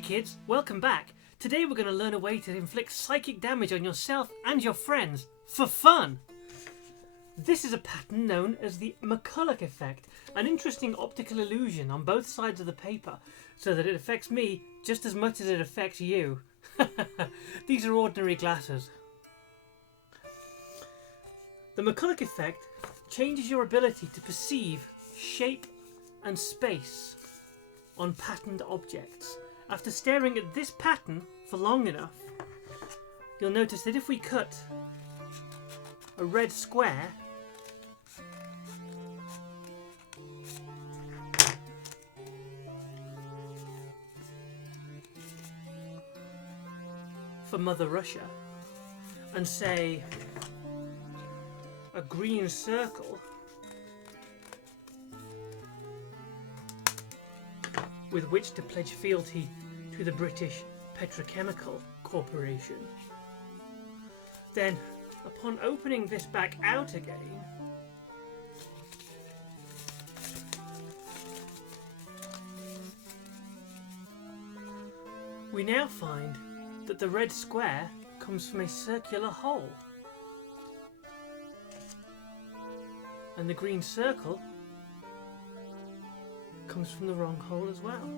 kids, welcome back. Today we're going to learn a way to inflict psychic damage on yourself and your friends for fun. This is a pattern known as the McCollough Effect, an interesting optical illusion on both sides of the paper so that it affects me just as much as it affects you. These are ordinary glasses. The McCollough Effect changes your ability to perceive shape and space on patterned objects. After staring at this pattern for long enough, you'll notice that if we cut a red square for Mother Russia and say a green circle with which to pledge fealty to the British Petrochemical Corporation, then upon opening this back out again, we now find that the red square comes from a circular hole and the green circle comes from the wrong hole as well.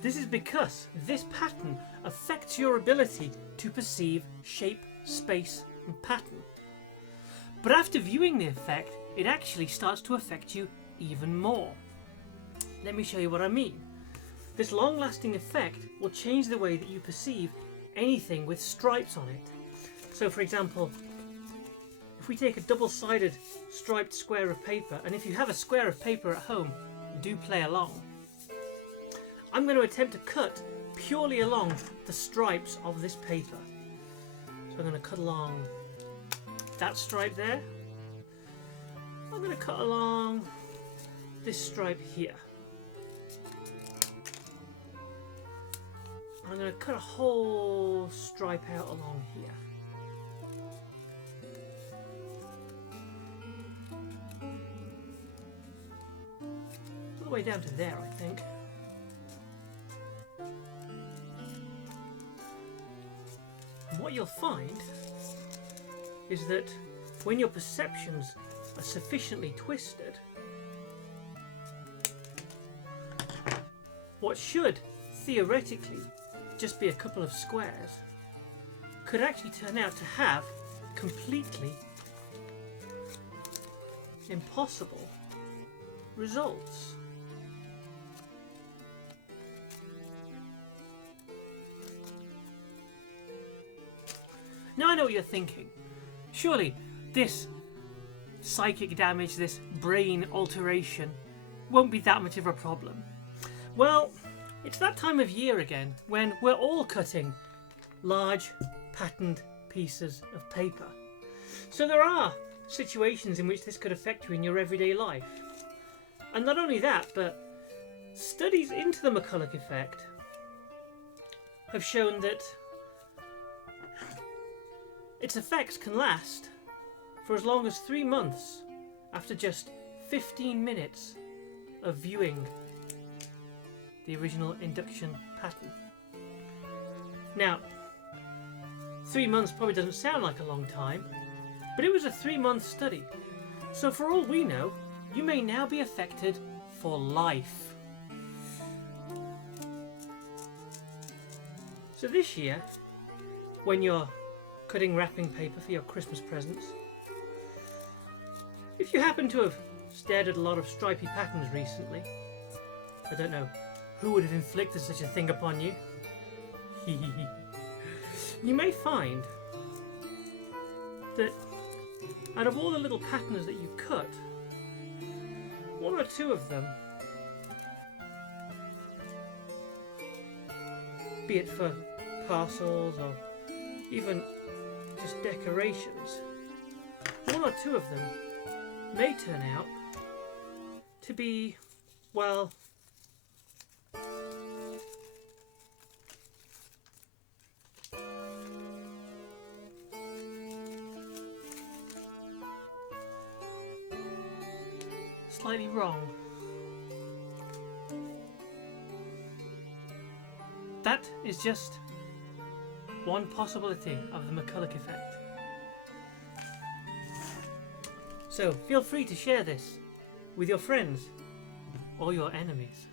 This is because this pattern affects your ability to perceive shape, space and pattern. But after viewing the effect, it actually starts to affect you even more. Let me show you what I mean. This long-lasting effect will change the way that you perceive anything with stripes on it. So for example, if we take a double-sided striped square of paper, and if you have a square of paper at home, do play along. I'm going to attempt to cut purely along the stripes of this paper. So I'm going to cut along that stripe there. I'm going to cut along this stripe here. I'm going to cut a whole stripe out along here. All the way down to there, I think. And what you'll find is that when your perceptions are sufficiently twisted, what should theoretically just be a couple of squares could actually turn out to have completely impossible results. Now I know what you're thinking. Surely this psychic damage, this brain alteration, won't be that much of a problem. Well, it's that time of year again when we're all cutting large patterned pieces of paper. So there are situations in which this could affect you in your everyday life. And not only that, but studies into the McCollough effect have shown that its effects can last for as long as 3 months after just 15 minutes of viewing the original induction pattern. Now, 3 months probably doesn't sound like a long time, but it was a 3-month study. So for all we know, you may now be affected for life. So this year, when you're cutting wrapping paper for your Christmas presents, if you happen to have stared at a lot of stripy patterns recently, I don't know who would have inflicted such a thing upon you, you may find that out of all the little patterns that you cut, 1 or 2 of them, be it for parcels or even just decorations, 1 or 2 of them may turn out to be, well, slightly wrong. that is just one possibility of the McCollough Effect. So feel free to share this with your friends or your enemies.